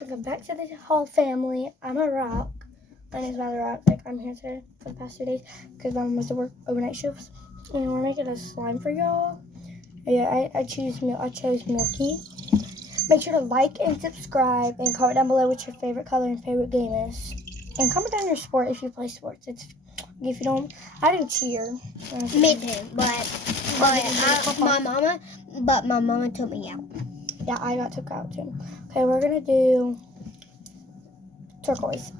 Welcome back to the Hall family. I'm a rock. My name's Valerie Rock. Like, I'm here today for the past 2 days because my mom was to work overnight shifts, and we're making a slime for y'all. Yeah, I chose Milky. Make sure to like and subscribe and comment down below what your favorite color and favorite game is. And comment down your sport if you play sports. If you don't, I do cheer. Me too, but my mama took me out. Yeah, I got took out too. Okay, we're gonna do turquoise.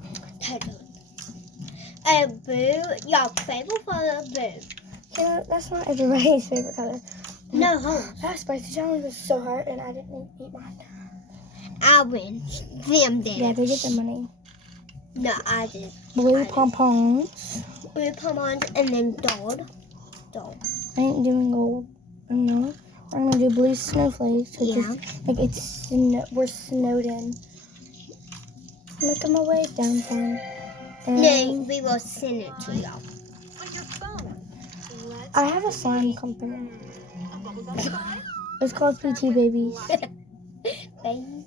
A blue, your favorite color, blue. Yeah, that's not everybody's favorite color. No holes. That spicy challenge was so hard, and I didn't eat mine. I win. Them did. Yeah, they get the money. No, I did. Blue pom-poms. Blue pom-poms and then gold. I ain't doing gold. No. We're gonna do blue snowflakes. Which Yeah. is, like we're snowed in. Making my way downtown. Then we will send it to y'all. I have a slime company. It's called PT Babies. Baby.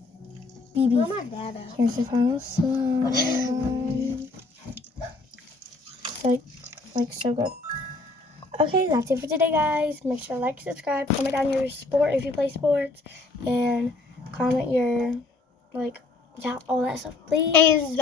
BB. Mama, Dada. Here's the final slime. So good. Okay, that's it for today, guys. Make sure to like, subscribe, comment down your sport if you play sports, and comment your, all that stuff, please. And